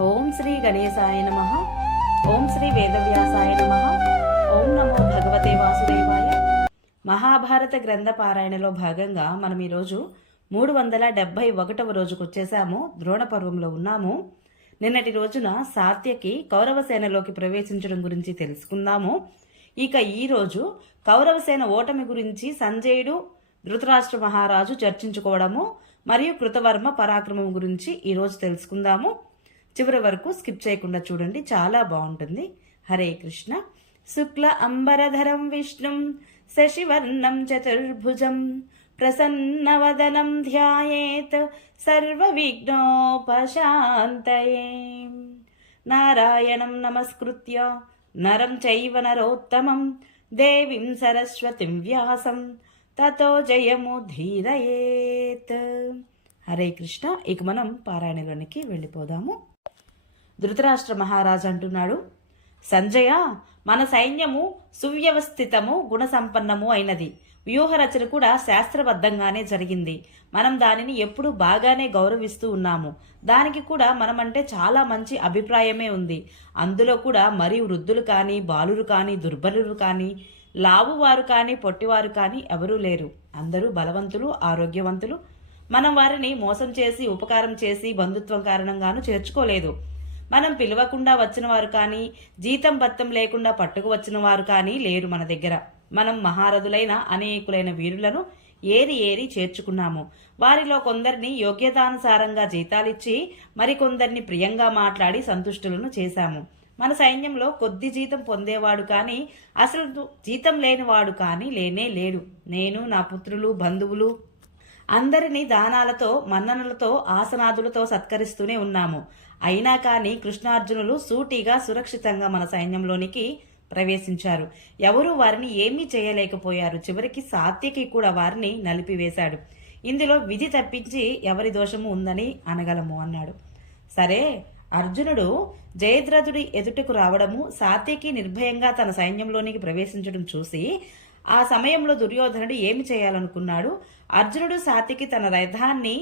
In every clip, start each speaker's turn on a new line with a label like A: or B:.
A: ఓం శ్రీ గణేశాయ నమ. ఓం శ్రీ వేదవ్యాసాయ నమ. ఓం నమో భగవతే వాసుదేవాయ. మహాభారత గ్రంథ పారాయణలో భాగంగా మనం ఈరోజు మూడు వందల డెబ్బై ఒకటవ రోజుకు వచ్చేసాము. ద్రోణ పర్వంలో ఉన్నాము. నిన్నటి రోజున సాత్యకి కౌరవసేనలోకి ప్రవేశించడం గురించి తెలుసుకుందాము. ఇక ఈ రోజు ఓటమి గురించి సంజయుడు ధృతరాష్ట్ర మహారాజు చర్చించుకోవడము మరియు కృతవర్మ పరాక్రమం గురించి ఈరోజు తెలుసుకుందాము. చివరి వరకు స్కిప్ చేయకుండా చూడండి. చాలా బాగుంటుంది. హరే కృష్ణ. శుక్ల అంబరధరం విష్ణుం శశివర్ణం చతుర్భుజం ప్రసన్నవదనం ధ్యాయేత్ సర్వవిఘ్నోపశాంతయే. నారాయణం నమస్కృత్య. నరం చైవ నరోత్తమం. దేవీం సరస్వతిం వ్యాసం. తతో జయము ధీరయేత్. హరే కృష్ణ. ఇక మనం పారాయణలోనికి వెళ్ళిపోదాము. ధృతరాష్ట్ర మహారాజు అంటున్నాడు. సంజయ మన సైన్యము సువ్యవస్థితము గుణసంపన్నము అయినది. వ్యూహరచన కూడా శాస్త్రబద్ధంగానే జరిగింది. మనం దానిని ఎప్పుడూ బాగానే గౌరవిస్తూ ఉన్నాము. దానికి కూడా మనమంటే చాలా మంచి అభిప్రాయమే ఉంది. అందులో కూడా మరీ వృద్ధులు కానీ బాలురు కానీ దుర్బలురు కానీ లావువారు కానీ పొట్టివారు కానీ ఎవరూ లేరు. అందరూ బలవంతులు ఆరోగ్యవంతులు. మనం వారిని మోసం చేసి ఉపకారం చేసి బంధుత్వం కారణంగాను చేర్చుకోలేదు. మనం పిలవకుండా వచ్చిన వారు కానీ జీతం బత్తం లేకుండా పట్టుకు వచ్చిన వారు కానీ లేరు మన దగ్గర. మనం మహారథులైన అనేకులైన వీరులను ఏరి ఏరి చేర్చుకున్నాము. వారిలో కొందరిని యోగ్యతానుసారంగా జీతాలిచ్చి మరికొందరిని ప్రియంగా మాట్లాడి సంతుష్టులను చేశాము. మన సైన్యంలో కొద్ది జీతం పొందేవాడు కానీ అసలు జీతం లేనివాడు కానీ లేనే లేడు. నేను నా పుత్రులు బంధువులు అందరినీ దానాలతో మన్ననలతో ఆసనాదులతో సత్కరిస్తూనే ఉన్నాము. అయినా కానీ కృష్ణార్జునులు సూటిగా సురక్షితంగా మన సైన్యంలోనికి ప్రవేశించారు. ఎవరూ వారిని ఏమీ చేయలేకపోయారు. చివరికి సాత్యకి కూడా వారిని నలిపివేశాడు. ఇందులో విధి తప్పించి ఎవరి దోషము ఉందని అనగలము అన్నాడు. సరే అర్జునుడు జయద్రథుడి ఎదుటకు రావడము సాత్యకి నిర్భయంగా తన సైన్యంలోనికి ప్రవేశించడం చూసి ఆ సమయంలో దుర్యోధనుడు ఏమి చేయాలనుకున్నాడు? అర్జునుడు సాత్యకి తన రథాన్ని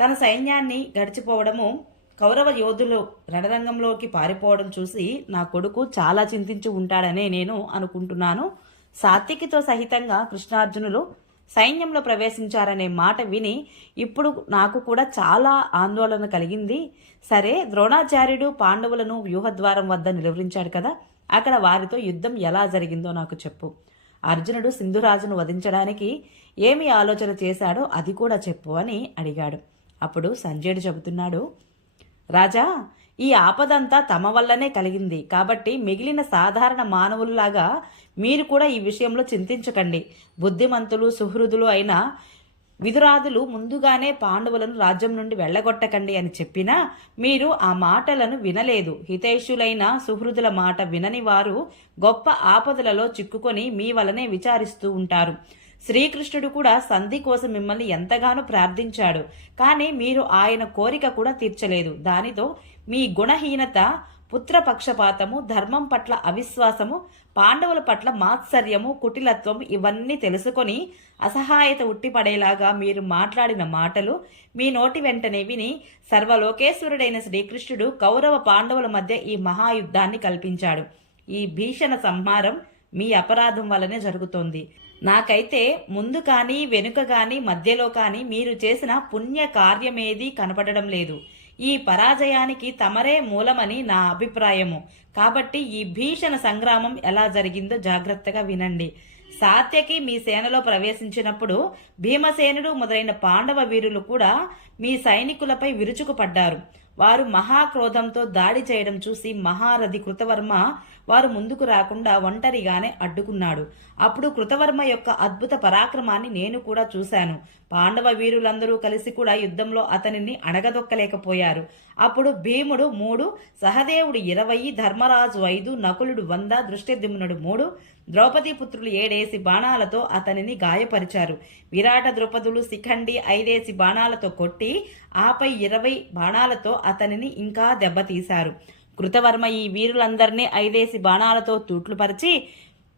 A: తన సైన్యాన్ని గడిచిపోవడము కౌరవ యోధులు రణరంగంలోకి పారిపోవడం చూసి నా కొడుకు చాలా చింతించి ఉంటాడనే నేను అనుకుంటున్నాను. సాత్యకితో సహితంగా కృష్ణార్జునులు సైన్యంలో ప్రవేశించారనే మాట విని ఇప్పుడు నాకు కూడా చాలా ఆందోళన కలిగింది. సరే ద్రోణాచార్యుడు పాండవులను వ్యూహద్వారం వద్ద నిలువరించాడు కదా అక్కడ వారితో యుద్ధం ఎలా జరిగిందో నాకు చెప్పు. అర్జునుడు సింధురాజును వధించడానికి ఏమి ఆలోచన చేశాడో అది కూడా చెప్పు అని అడిగాడు. అప్పుడు సంజయుడు చెబుతున్నాడు రాజా ఈ ఆపదంతా తమ వల్లనే కలిగింది. కాబట్టి మిగిలిన సాధారణ మానవులలాగా మీరు కూడా ఈ విషయంలో చింతించకండి. బుద్ధిమంతులు సుహృదులు అయిన విదురాదులు ముందుగానే పాండవులను రాజ్యం నుండి వెళ్ళగొట్టకండి అని చెప్పినా మీరు ఆ మాటలను వినలేదు. హితైషులైన సుహృదుల మాట వినని వారు గొప్ప ఆపదలలో చిక్కుకొని మీ వలనే విచారిస్తూ ఉంటారు. శ్రీకృష్ణుడు కూడా సంధి కోసం మిమ్మల్ని ఎంతగానో ప్రార్థించాడు. కానీ మీరు ఆయన కోరిక కూడా తీర్చలేదు. దానితో మీ గుణహీనత పుత్రపక్షపాతము ధర్మం పట్ల అవిశ్వాసము పాండవుల పట్ల మాత్సర్యము కుటిలత్వం ఇవన్నీ తెలుసుకొని అసహాయత ఉట్టిపడేలాగా మీరు మాట్లాడిన మాటలు మీ నోటి వెంటనే విని సర్వలోకేశ్వరుడైన శ్రీకృష్ణుడు కౌరవ పాండవుల మధ్య ఈ మహాయుద్ధాన్ని కల్పించాడు. ఈ భీషణ సంహారం మీ అపరాధం వల్లనే జరుగుతోంది. నాకైతే ముందు కానీ వెనుక కానీ మధ్యలో కానీ మీరు చేసిన పుణ్య కార్యమేదీ కనపడడం లేదు. ఈ పరాజయానికి తమరే మూలమని నా అభిప్రాయము. కాబట్టి ఈ భీషణ సంగ్రామం ఎలా జరిగిందో జాగ్రత్తగా వినండి. సాత్యకి మీ సేనలో ప్రవేశించినప్పుడు భీమసేనుడు మొదలైన పాండవ వీరులు కూడా మీ సైనికులపై విరుచుకుపడ్డారు. వారు మహాక్రోధంతో దాడి చేయడం చూసి మహారథి కృతవర్మ వారు ముందుకు రాకుండా ఒంటరిగానే అడ్డుకున్నాడు. అప్పుడు కృతవర్మ యొక్క అద్భుత పరాక్రమాన్ని నేను కూడా చూశాను. పాండవ వీరులందరూ కలిసి కూడా యుద్ధంలో అతనిని అణగదొక్కలేకపోయారు. అప్పుడు భీముడు మూడు సహదేవుడు ఇరవై ధర్మరాజు ఐదు నకులుడు వంద దృష్టిద్యుమ్నుడు మూడు ద్రౌపది పుత్రులు ఏడేసి బాణాలతో అతనిని గాయపరిచారు. విరాట ద్రౌపదులు శిఖండి ఐదేసి బాణాలతో కొట్టి ఆపై ఇరవై బాణాలతో అతనిని ఇంకా దెబ్బతీశారు. కృతవర్మ ఈ వీరులందరినీ ఐదేసి బాణాలతో తూట్లుపరిచి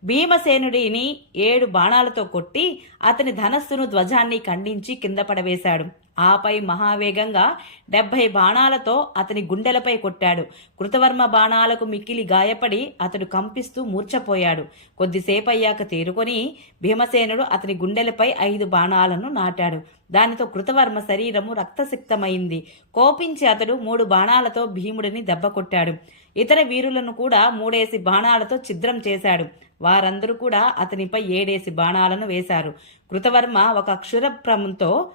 A: భీమసేనుడిని ఏడు బాణాలతో కొట్టి అతని ధనస్సును ధ్వజాన్ని ఖండించి కింద పడవేశాడు. ఆపై మహావేగంగా డెబ్బై బాణాలతో అతని గుండెలపై కొట్టాడు. కృతవర్మ బాణాలకు మిక్కిలి గాయపడి అతడు కంపిస్తూ మూర్ఛపోయాడు. కొద్దిసేపు అయ్యాక తేరుకొని భీమసేనుడు అతని గుండెలపై ఐదు బాణాలను నాటాడు. దానితో కృతవర్మ శరీరము రక్తసిక్తమైంది. కోపించి అతడు మూడు బాణాలతో భీముడిని దెబ్బ కొట్టాడు. ఇతర వీరులను కూడా మూడేసి బాణాలతో ఛిద్రం చేశాడు. వారందరూ కూడా అతనిపై ఏడేసి బాణాలను వేశారు. కృతవర్మ ఒక అక్షురప్రమంతో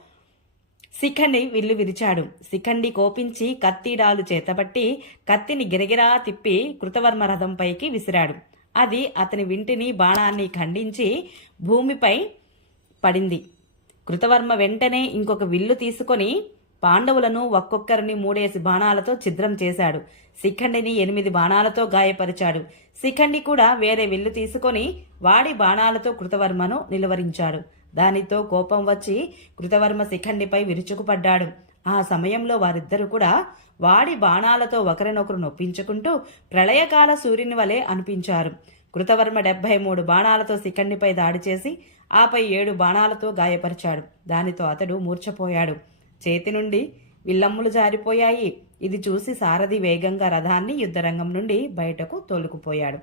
A: శిఖండి విల్లు విరిచాడు. శిఖండి కోపించి కత్తిడాలు చేతబట్టి కత్తిని గిరగిరా తిప్పి కృతవర్మ రథంపైకి విసిరాడు. అది అతని వింటిని బాణాన్ని ఖండించి భూమిపై పడింది. కృతవర్మ వెంటనే ఇంకొక విల్లు తీసుకొని పాండవులను ఒక్కొక్కరిని మూడేసి బాణాలతో ఛిద్రం చేశాడు. శిఖండిని ఎనిమిది బాణాలతో గాయపరిచాడు. శిఖండి కూడా వేరే విల్లు తీసుకొని వాడి బాణాలతో కృతవర్మను నిలువరించాడు. దానితో కోపం వచ్చి కృతవర్మ శిఖండిపై విరుచుకుపడ్డాడు. ఆ సమయంలో వారిద్దరూ కూడా వాడి బాణాలతో ఒకరినొకరు నొప్పించుకుంటూ ప్రళయకాల సూర్యుని వలె అనిపించారు. కృతవర్మ డెబ్బై మూడు బాణాలతో శిఖండిపై దాడి చేసి ఆపై ఏడు బాణాలతో గాయపరిచాడు. దానితో అతడు మూర్ఛపోయాడు. చేతి నుండి విల్లమ్ములు జారిపోయాయి. ఇది చూసి సారథి వేగంగా రథాన్ని యుద్ధరంగం నుండి బయటకు తోలుకుపోయాడు.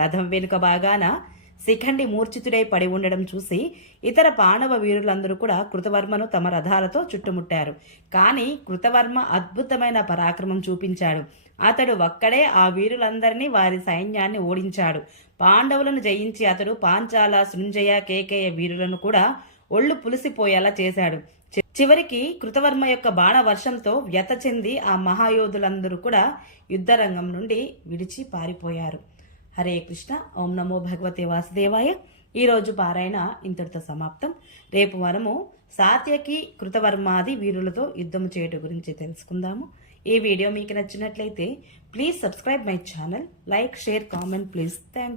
A: రథం వెనుక బాగాన శిఖండి మూర్ఛితుడై పడి ఉండడం చూసి ఇతర పాండవ వీరులందరూ కూడా కృతవర్మను తమ రథాలతో చుట్టుముట్టారు. కానీ కృతవర్మ అద్భుతమైన పరాక్రమం చూపించాడు. అతడు ఒక్కడే ఆ వీరులందరినీ వారి సైన్యాన్ని ఓడించాడు. పాండవులను జయించి అతడు పాంచాల సృంజయ కేకేయ వీరులను కూడా ఒళ్ళు పులిసిపోయేలా చేశాడు. చి- చివరికి కృతవర్మ యొక్క బాణవర్షంతో వ్యత చెంది ఆ మహాయోధులందరూ కూడా యుద్ధరంగం నుండి విడిచి పారిపోయారు. హరే కృష్ణ ఓం నమో భగవతే వాసుదేవాయ. ఈరోజు పారాయణ ఇంతటితో సమాప్తం. రేపు మనము సాత్యకి కృతవర్మాది వీరులతో యుద్ధం చేయటం గురించి తెలుసుకుందాము. ఈ వీడియో మీకు నచ్చినట్లయితే please subscribe my channel like share comment please thank you